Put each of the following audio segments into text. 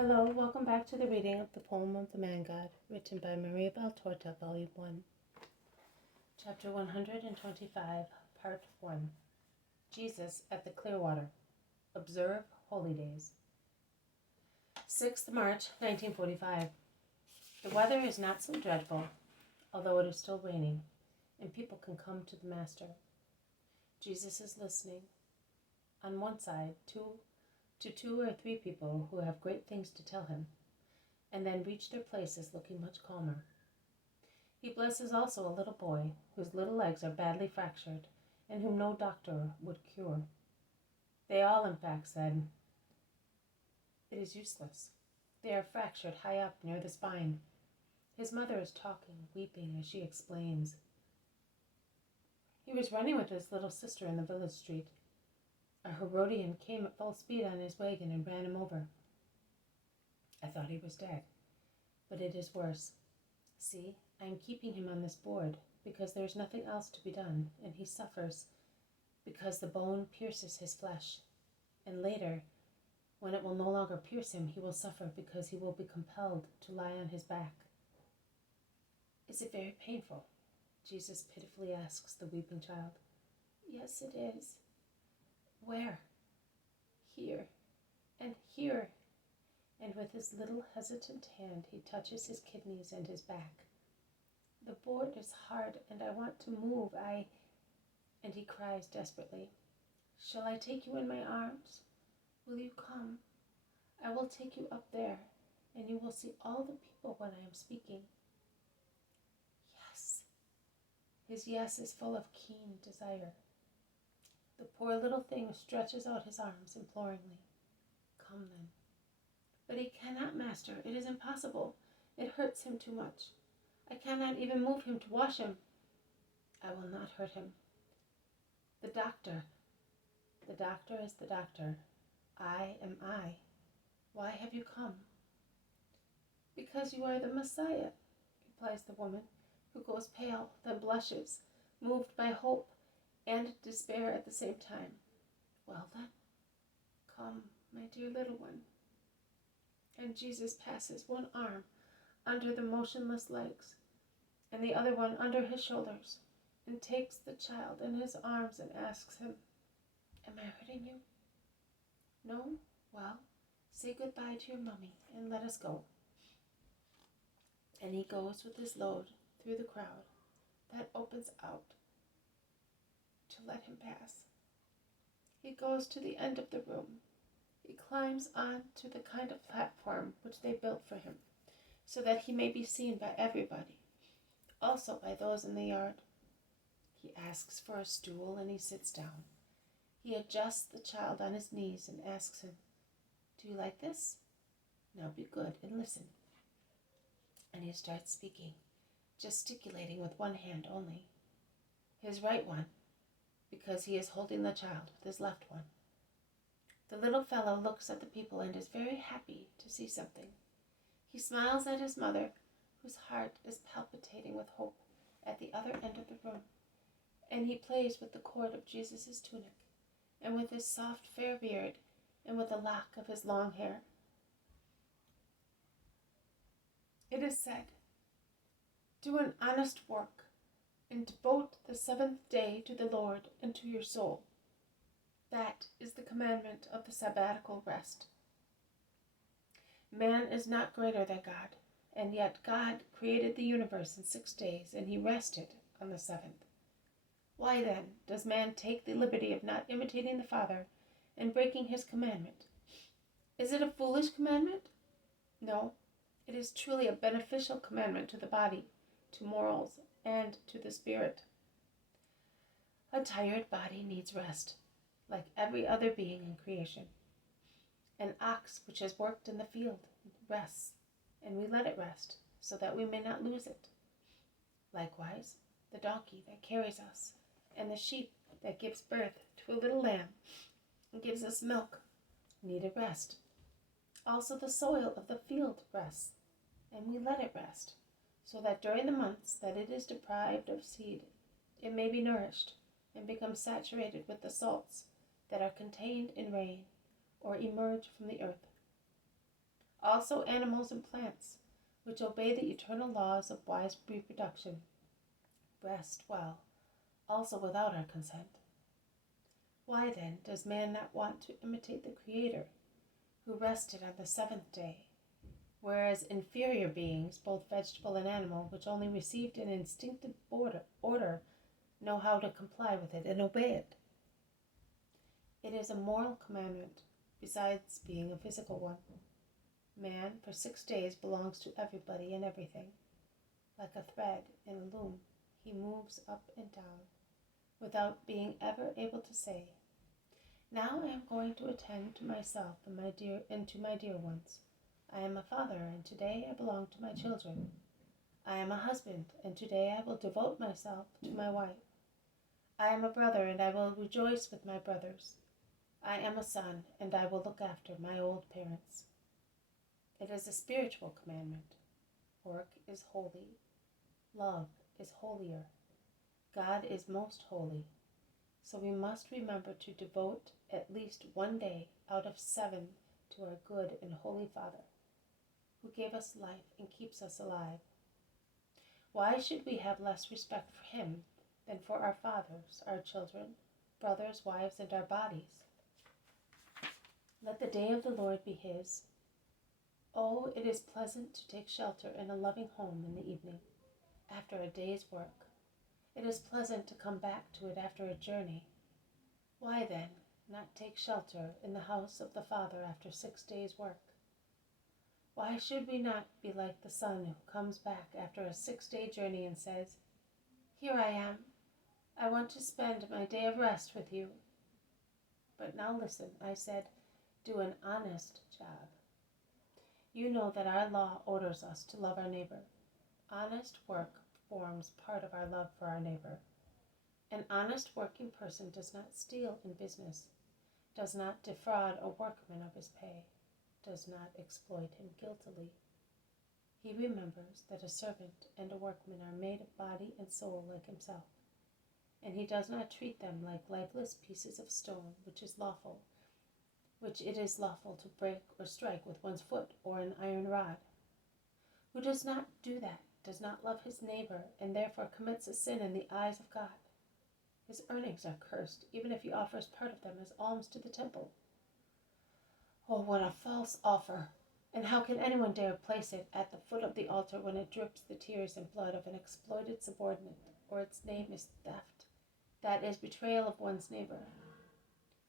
Hello, welcome back to the reading of the poem of the Man God, written by Maria Valtorta, Volume 1. Chapter 125, Part 1. Jesus at the Clearwater. Observe Holy Days. 6th March, 1945. The weather is not so dreadful, although it is still raining, and people can come to the Master. Jesus is listening. On one side, two or three people who have great things to tell him, and then reach their places looking much calmer. He blesses also a little boy whose little legs are badly fractured and whom no doctor would cure. They all, in fact, said, "It is useless. They are fractured high up near the spine." His mother is talking, weeping, as she explains. He was running with his little sister in the village street. A Herodian came at full speed on his wagon and ran him over. I thought he was dead, but it is worse. See, I am keeping him on this board because there is nothing else to be done, and he suffers because the bone pierces his flesh. And later, when it will no longer pierce him, he will suffer because he will be compelled to lie on his back. Is it very painful? Jesus pitifully asks the weeping child. Yes, it is. Where? Here, and here. And with his little hesitant hand he touches his kidneys and his back. The board is hard and I want to move, And he cries desperately, "Shall I take you in my arms? Will you come? I will take you up there, and you will see all the people when I am speaking." Yes. His yes is full of keen desire. The poor little thing stretches out his arms imploringly. "Come then." "But he cannot, Master. It is impossible. It hurts him too much. I cannot even move him to wash him." "I will not hurt him. The doctor is the doctor. I am I. Why have you come?" "Because you are the Messiah," replies the woman, who goes pale, then blushes, moved by hope and despair at the same time. "Well then, come, my dear little one." And Jesus passes one arm under the motionless legs and the other one under his shoulders, and takes the child in his arms and asks him, "Am I hurting you? No? Well, say goodbye to your mummy and let us go." And he goes with his load through the crowd that opens out to let him pass. He goes to the end of the room. He climbs on to the kind of platform which they built for him, so that he may be seen by everybody, also by those in the yard. He asks for a stool and he sits down. He adjusts the child on his knees and asks him, "Do you like this? Now be good and listen." And he starts speaking, gesticulating with one hand only, his right one, because he is holding the child with his left one. The little fellow looks at the people and is very happy to see something. He smiles at his mother, whose heart is palpitating with hope at the other end of the room, and he plays with the cord of Jesus' tunic, and with his soft fair beard, and with a lock of his long hair. It is said, "Do an honest work, and devote the seventh day to the Lord and to your soul." That is the commandment of the sabbatical rest. Man is not greater than God, and yet God created the universe in 6 days, and he rested on the seventh. Why then does man take the liberty of not imitating the Father and breaking his commandment? Is it a foolish commandment? No, it is truly a beneficial commandment to the body, to morals, and to the spirit. A tired body needs rest, like every other being in creation. An ox which has worked in the field rests, and we let it rest, so that we may not lose it. Likewise, the donkey that carries us, and the sheep that gives birth to a little lamb and gives us milk, need a rest. Also the soil of the field rests, and we let it rest, so that during the months that it is deprived of seed, it may be nourished and become saturated with the salts that are contained in rain or emerge from the earth. Also animals and plants, which obey the eternal laws of wise reproduction, rest well, also without our consent. Why then does man not want to imitate the Creator, who rested on the seventh day, whereas inferior beings, both vegetable and animal, which only received an instinctive order, know how to comply with it and obey it? It is a moral commandment, besides being a physical one. Man, for 6 days, belongs to everybody and everything. Like a thread in a loom, he moves up and down, without being ever able to say, "Now I am going to attend to myself and to my dear ones. I am a father, and today I belong to my children. I am a husband, and today I will devote myself to my wife. I am a brother, and I will rejoice with my brothers. I am a son, and I will look after my old parents." It is a spiritual commandment. Work is holy. Love is holier. God is most holy. So we must remember to devote at least 1 day out of 7 to our good and holy Father, who gave us life and keeps us alive. Why should we have less respect for him than for our fathers, our children, brothers, wives, and our bodies? Let the day of the Lord be his. Oh, it is pleasant to take shelter in a loving home in the evening, after a day's work. It is pleasant to come back to it after a journey. Why, then, not take shelter in the house of the Father after 6 days' work? Why should we not be like the son who comes back after a 6-day journey and says, "Here I am. I want to spend my day of rest with you." But now listen, I said, do an honest job. You know that our law orders us to love our neighbor. Honest work forms part of our love for our neighbor. An honest working person does not steal in business, does not defraud a workman of his pay, does not exploit him guiltily. He remembers that a servant and a workman are made of body and soul like himself, and he does not treat them like lifeless pieces of stone, which it is lawful to break or strike with one's foot or an iron rod. Who does not do that does not love his neighbor, and therefore commits a sin in the eyes of God. His earnings are cursed, even if he offers part of them as alms to the temple. Oh, what a false offer! And how can anyone dare place it at the foot of the altar when it drips the tears and blood of an exploited subordinate, or its name is theft? That is betrayal of one's neighbor,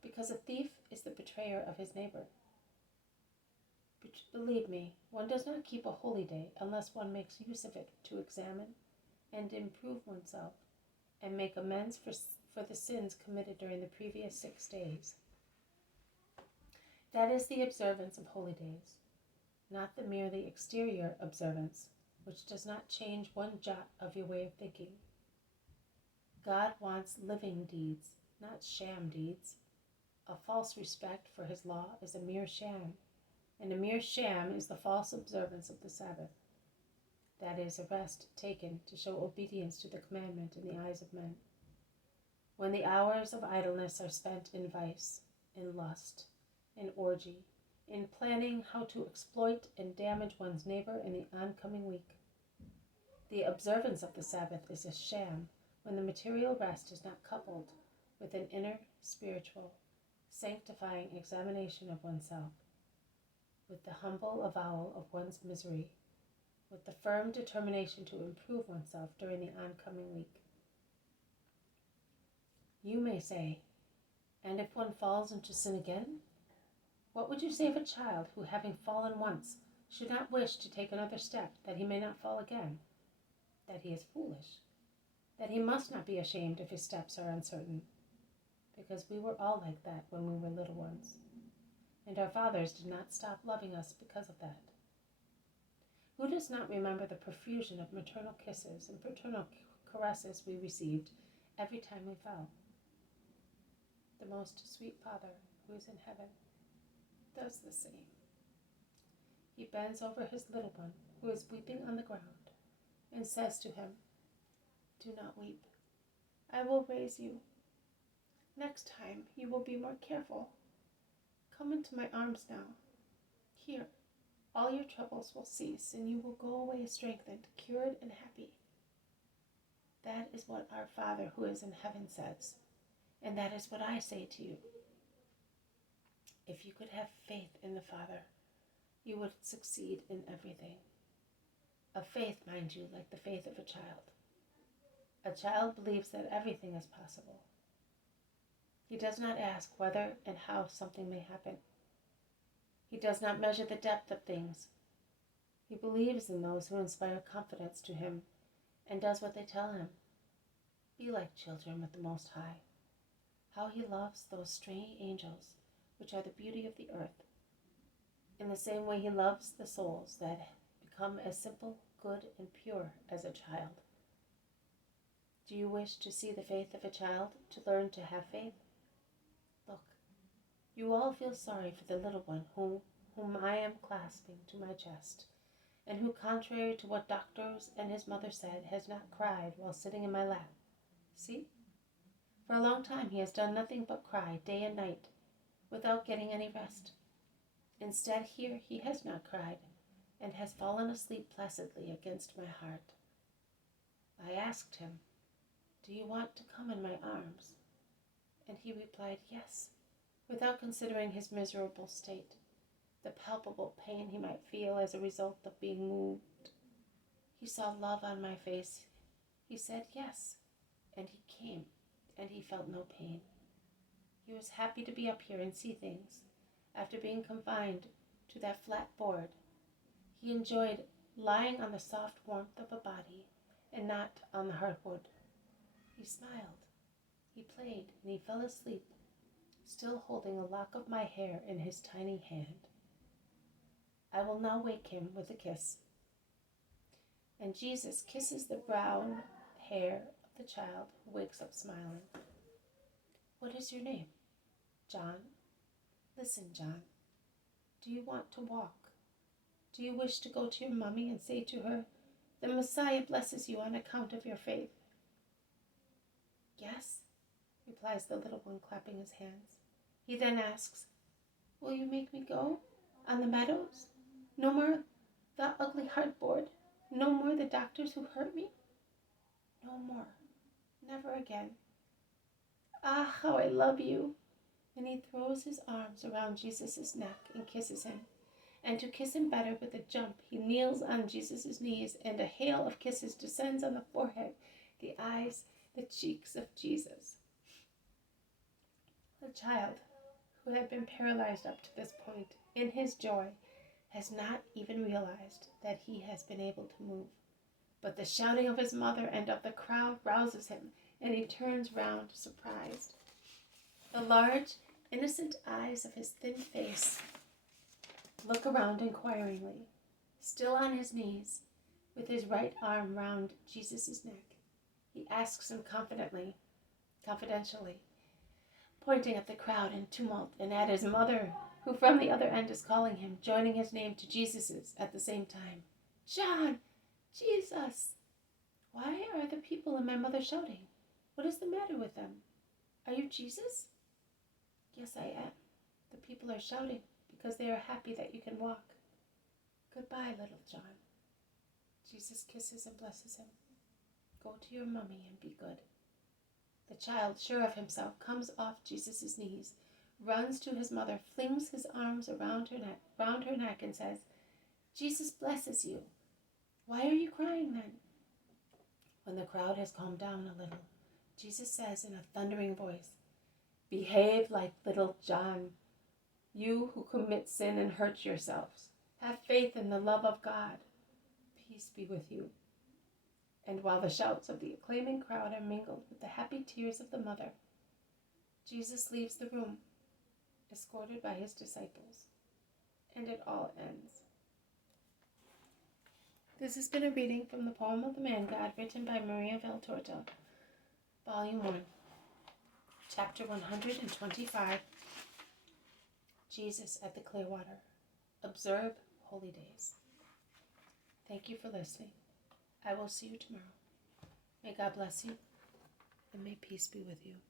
because a thief is the betrayer of his neighbor. Believe me, one does not keep a holy day unless one makes use of it to examine and improve oneself and make amends for the sins committed during the previous 6 days. That is the observance of holy days, not the merely exterior observance, which does not change one jot of your way of thinking. God wants living deeds, not sham deeds. A false respect for his law is a mere sham, and a mere sham is the false observance of the Sabbath. That is a rest taken to show obedience to the commandment in the eyes of men. When the hours of idleness are spent in vice, in lust, in orgy, in planning how to exploit and damage one's neighbor in the oncoming week. The observance of the Sabbath is a sham when the material rest is not coupled with an inner, spiritual, sanctifying examination of oneself, with the humble avowal of one's misery, with the firm determination to improve oneself during the oncoming week. You may say, and if one falls into sin again? What would you say of a child who, having fallen once, should not wish to take another step that he may not fall again? That he is foolish, that he must not be ashamed if his steps are uncertain, because we were all like that when we were little ones, and our fathers did not stop loving us because of that. Who does not remember the profusion of maternal kisses and paternal caresses we received every time we fell? The most sweet Father, who is in heaven, does the same. He bends over his little one, who is weeping on the ground, and says to him, "Do not weep. I will raise you. Next time you will be more careful. Come into my arms now. Here, all your troubles will cease, and you will go away strengthened, cured, and happy. That is what our Father who is in heaven says, and that is what I say to you. If you could have faith in the Father, you would succeed in everything. A faith, mind you, like the faith of a child. A child believes that everything is possible. He does not ask whether and how something may happen. He does not measure the depth of things. He believes in those who inspire confidence to him and does what they tell him. Be like children with the Most High. How he loves those stray angels, which are the beauty of the earth. In the same way he loves the souls that become as simple, good, and pure as a child. Do you wish to see the faith of a child, to learn to have faith? Look, you all feel sorry for the little one whom I am clasping to my chest, and who, contrary to what doctors and his mother said, has not cried while sitting in my lap. See? For a long time he has done nothing but cry day and night, without getting any rest. Instead, here he has not cried, and has fallen asleep placidly against my heart. I asked him, "Do you want to come in my arms?" And he replied, "Yes," without considering his miserable state, the palpable pain he might feel as a result of being moved. He saw love on my face. He said yes, and he came, and he felt no pain. He was happy to be up here and see things. After being confined to that flat board, he enjoyed lying on the soft warmth of a body and not on the hard wood. He smiled, he played, and he fell asleep, still holding a lock of my hair in his tiny hand. I will now wake him with a kiss. And Jesus kisses the brown hair of the child, who wakes up smiling. What is your name? John. Listen, John. Do you want to walk? Do you wish to go to your mummy and say to her, "The Messiah blesses you on account of your faith"? Yes, replies the little one, clapping his hands. He then asks, "Will you make me go on the meadows? No more the ugly hardboard? No more the doctors who hurt me? No more. Never again. Ah, how I love you." And he throws his arms around Jesus' neck and kisses him. And to kiss him better, with a jump, he kneels on Jesus' knees, and a hail of kisses descends on the forehead, the eyes, the cheeks of Jesus. The child, who had been paralyzed up to this point, in his joy, has not even realized that he has been able to move. But the shouting of his mother and of the crowd rouses him, and he turns round, surprised. The large, innocent eyes of his thin face look around inquiringly. Still on his knees, with his right arm round Jesus' neck, he asks him confidentially, pointing at the crowd in tumult and at his mother, who from the other end is calling him, joining his name to Jesus's at the same time. "John! Jesus!" "Why are the people and my mother shouting? What is the matter with them? Are you Jesus?" "Yes, I am. The people are shouting because they are happy that you can walk. Goodbye, little John." Jesus kisses and blesses him. "Go to your mummy and be good." The child, sure of himself, comes off Jesus' knees, runs to his mother, flings his arms around her neck, and says, "Jesus blesses you. Why are you crying then?" When the crowd has calmed down a little, Jesus says in a thundering voice, "Behave like little John, you who commit sin and hurt yourselves. Have faith in the love of God. Peace be with you." And while the shouts of the acclaiming crowd are mingled with the happy tears of the mother, Jesus leaves the room, escorted by his disciples, and it all ends. This has been a reading from the poem of the Man God, written by Maria Valtorta, Volume 1, Chapter 125, Jesus at the Clearwater. Observe holy days. Thank you for listening. I will see you tomorrow. May God bless you, and may peace be with you.